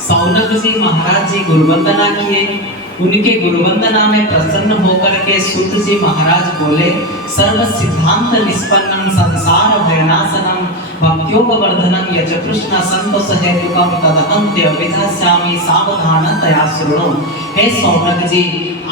सौनक जी महाराज जी गुरुवंदना किए। उनके गुरुवंदना में प्रसन्न होकर के सूत जी महाराज बोले, सर्व सिद्धांत निष्पन्नम संसार भयनाशनम भक्त्योग वर्धनम यच कृष्ण संतोष हेतुकम तदहं ते अभिधास्यामि सावधानतया शृणु। हे सौनक जी,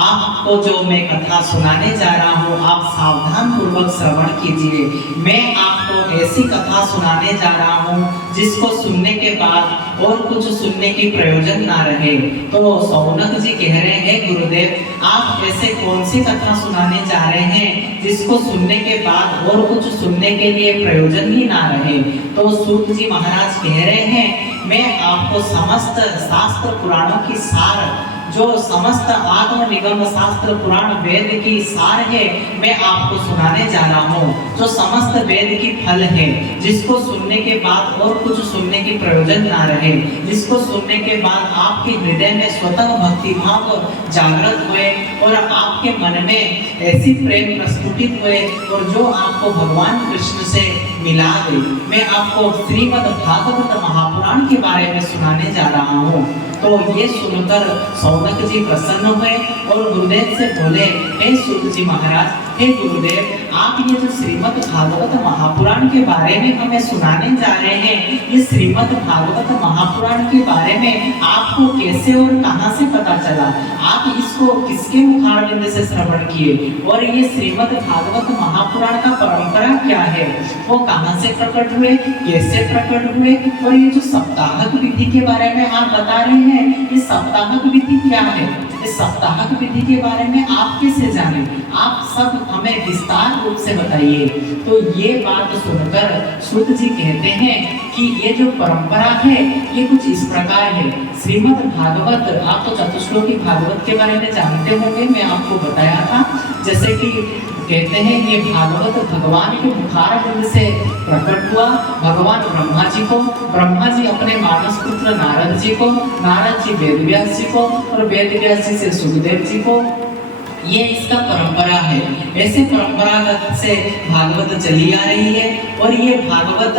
आपको जो मैं कथा सुनाने जा रहा हूँ, आप सावधान पूर्वक श्रवण कीजिए। मैं आपको ऐसी कथा सुनाने जा रहा हूँ जिसको सुनने के बाद और कुछ सुनने की प्रयोजन ना रहे। तो सौनक जी कह रहे हैं, गुरुदेव आप ऐसे कौन सी कथा सुनाने जा रहे हैं जिसको सुनने के बाद और कुछ सुनने के लिए प्रयोजन ही ना रहे। तो सूत जी महाराज कह रहे हैं, मैं आपको समस्त शास्त्र पुराणों की सार, जो समस्त आत्म निगम शास्त्र पुराण वेद की सार है, मैं आपको सुनाने जा रहा हूँ, जो समस्त वेद की फल है, जिसको सुनने के बाद और कुछ सुनने की प्रयोजन ना रहे, जिसको सुनने के बाद आपके हृदय में स्वतः भक्ति भाव जागृत हुए और आपके मन में ऐसी प्रेम प्रस्फुटित हुए और जो आपको भगवान कृष्ण से मिला दे। मैं आपको श्रीमद् भागवत महापुराण के बारे में सुनाने जा रहा हूँ। तो ये सुनकर सौनक जी प्रसन्न हुए और गुरुदेव से बोले, हे सूत जी महाराज, हे गुरुदेव, आप ये जो श्रीमद् भागवत महापुराण के बारे में हमें सुनाने जा रहे हैं, ये श्रीमद् भागवत महापुराण के बारे में आपको कैसे और कहां से पता चला? आप इसको किसके मुखारबिंद से श्रवण किए? और ये श्रीमद् भागवत महापुराण का परंपरा क्या है? वो कहां से प्रकट हुए, कैसे प्रकट हुए? और ये जो सप्ताहक विधि के बारे में आप बता रहे हैं, ये सप्ताहक विधि क्या है? इस सप्ताहक विधि के बारे में आप कैसे जाने? आप सब हमें विस्तार रूप से बताइए। तो ये बात सुनकर सूत जी कहते हैं कि ये जो परंपरा है ये कुछ इस प्रकार है। श्रीमद् भागवत, आप तो चतुश्लोकी भागवत के बारे में जानते होंगे, मैं आपको बताया था। जैसे कि कहते हैं ये भागवत भगवान के मुखारबिंद से प्रकट हुआ। भगवान ब्रह्मा जी को, ब्रह्मा जी अपने मानस पुत्र नारद जी को, नारद जी वेदव्यास जी को और वेदव्यास जी से सुखदेव जी को। ये इसका परंपरा है। ऐसे परंपरागत से भागवत चली आ रही है। और ये भागवत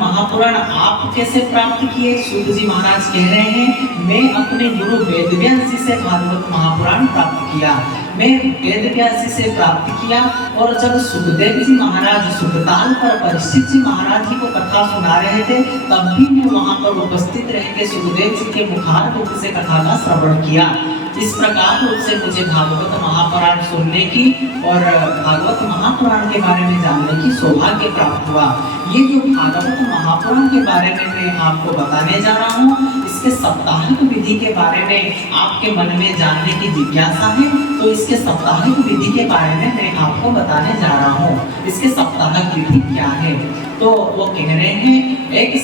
महापुराण आप कैसे प्राप्त किए? सूत जी महाराज कह रहे हैं, मैं अपने गुरु वेदव्यास जी से भागवत महापुराण प्राप्त किया। मैं वेदव्यास जी से प्राप्त किया और जब सुखदेव जी महाराज सुखताल पर परीक्षित जी महाराज जी को कथा सुना रहे थे, तब भी मैं वहां पर उपस्थित रह के सुखदेव जी के मुखारबिंद से कथा का श्रवण किया। इस प्रकार रूप से मुझे भागवत महापुराण सुनने की और भागवत महापुराण के बारे में जानने की सौभाग्य प्राप्त हुआ। ये जो भागवत महापुराण के बारे में मैं आपको बताने जा रहा हूँ, इसके सप्ताहिक विधि के बारे में आपके मन में जानने की जिज्ञासा है, तो इसके सप्ताहिक विधि के बारे में मैं आपको बताने जा रहा हूँ। इसके सप्ताहिक विधि क्या है? तो वो कह रहे हैं, एक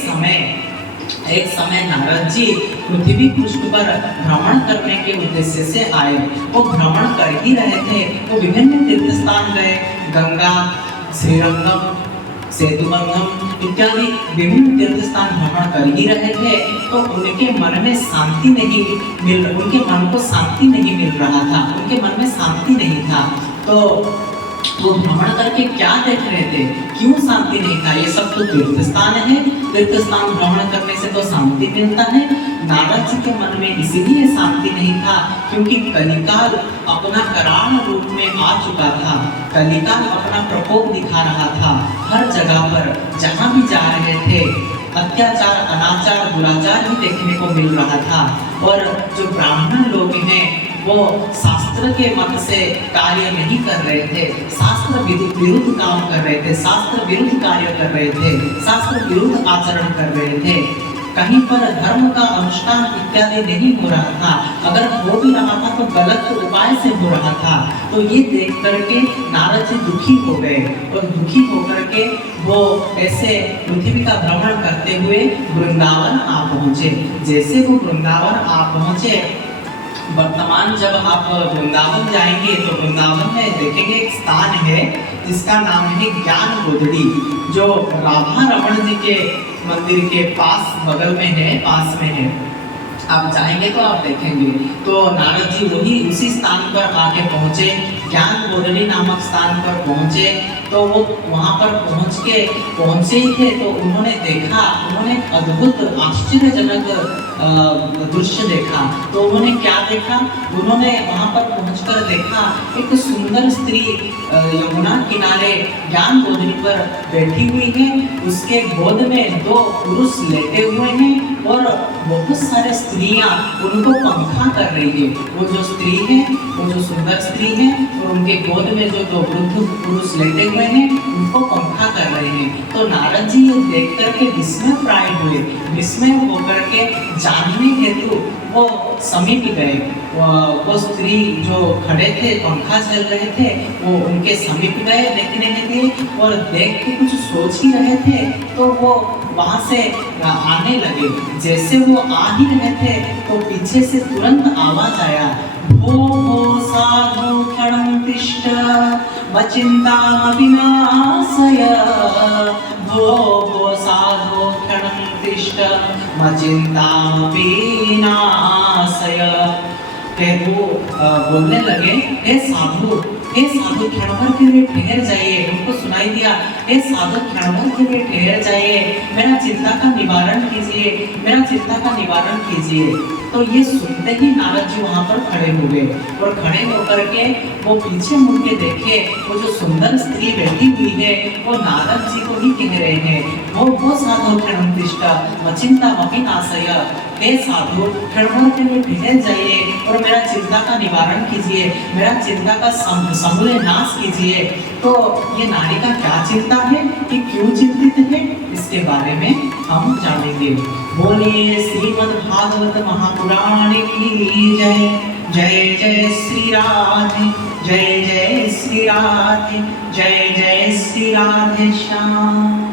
समय नारद जी पृथ्वी पृष्ठ पर भ्रमण करने के उद्देश्य से आए। वो भ्रमण कर ही रहे थे, वो विभिन्न तीर्थ स्थान गए, गंगा, श्रीरंगम, सेतुबंधम इत्यादि विभिन्न तीर्थ स्थान भ्रमण कर ही रहे थे। तो उनके मन में शांति नहीं मिल, उनके मन को शांति नहीं मिल रहा था, उनके मन में शांति नहीं था। तो वो भ्रमण करके क्या देख रहे थे, क्यों शांति नहीं था? ये सब तो तीर्थ स्थान है, तीर्थ स्थान भ्रमण करने से तो शांति मिलता है। नारद जी के मन में इसीलिए शांति नहीं था क्योंकि कलिकाल अपना कराल रूप में आ चुका था। कलिकाल अपना प्रकोप दिखा रहा था। हर जगह पर जहाँ भी जा रहे थे, अत्याचार, अनाचार, दुराचार ही देखने को मिल रहा था। और जो ब्राह्मण लोग हैं वो शास्त्र के मत से कार्य नहीं कर रहे थे, शास्त्र विरुद्ध काम कर रहे थे, शास्त्र विरुद्ध कार्य कर रहे थे, शास्त्र विरुद्ध आचरण कर रहे थे। कहीं पर धर्म का अनुष्ठान इत्यादि नहीं हो रहा था, अगर हो भी रहा था तो गलत उपाय से हो रहा था। तो ये देख करके नारद जी दुखी हो गए और दुखी होकर के वो ऐसे पृथ्वी का भ्रमण करते हुए वृंदावन आ पहुँचे। जैसे वो वृंदावन आ पहुँचे, वर्तमान जब आप वृंदावन जाएंगे तो वृंदावन में देखेंगे एक स्थान है जिसका नाम है ज्ञान गोधड़ी, जो राधा रमण जी के मंदिर के पास बगल में है, पास में है। आप जाएंगे तो आप देखेंगे। तो नारद जी वही उसी स्थान पर आके पहुंचे, ज्ञान बोधनी नामक स्थान पर पहुंचे। तो वो वहां पर पहुंचे ही थे तो उन्होंने देखा, उन्होंने एक अद्भुत आश्चर्यजनक दृश्य देखा। तो उन्होंने क्या देखा, उन्होंने वहां पर पहुंचकर देखा एक सुंदर स्त्री यमुना किनारे ज्ञान बोधनी पर बैठी हुई है, उसके गोद में दो पुरुष लेटे हुए हैं और बहुत सारे स्त्रियां उनको पंखा कर रही है। वो जो स्त्री है, वो जो सुंदर स्त्री है और उनके गोद में जो दो वृद्ध पुरुष लेटे हुए हैं उनको पंखा कर रहे हैं। तो नारद जी ये देख करके विस्मय प्राय हुए, विस्मय होकर के जानने हेतु वो समीप गए। वो स्त्री जो खड़े थे पंखा चल रहे थे वो उनके समीप गए देखने के लिए, और देख के कुछ सोच ही रहे थे तो वो वहां से आने लगे। जैसे वो आ ही रहे थे तो पीछे से तुरंत आवाज आया, भो साधु क्षणं तिष्ठ मचिन्तां विनाशय, भो साधु क्षणं तिष्ठ मचिन्तां विनाशय। वो बोलने लगे, हे साधु क्षण भर के लिए ठहर जाइए। उनको सुनाई दिया, हे साधु क्षण भर के लिए ठहर जाइए, मेरा चिंता का निवारण कीजिए, मेरा चिंता का निवारण कीजिए। तो ये सुनते ही नारद जी वहां पर खड़े हो गए और खड़े होकर के वो पीछे मुड़ के देखे, वो जो सुंदर स्त्री बैठी हुई है वो नारद जी को ही कह रहे हैं, वो साधु क्षणं तिष्ठ मचिन्तामपि नाशय, हे साधु क्षण भर के लिए ठहर जाइए और मेरा चिंता का निवारण कीजिए, मेरा चिंता का समूल नाश कीजिए। तो ये नारी का क्या चिंता है, कि क्यों चिंतित है, इसके बारे में हम जानेंगे। बोलिए श्रीमद् भागवत महापुराण की जय। जय जय श्री राधे, जय जय श्री राधे, जय जय श्री राधे श्याम।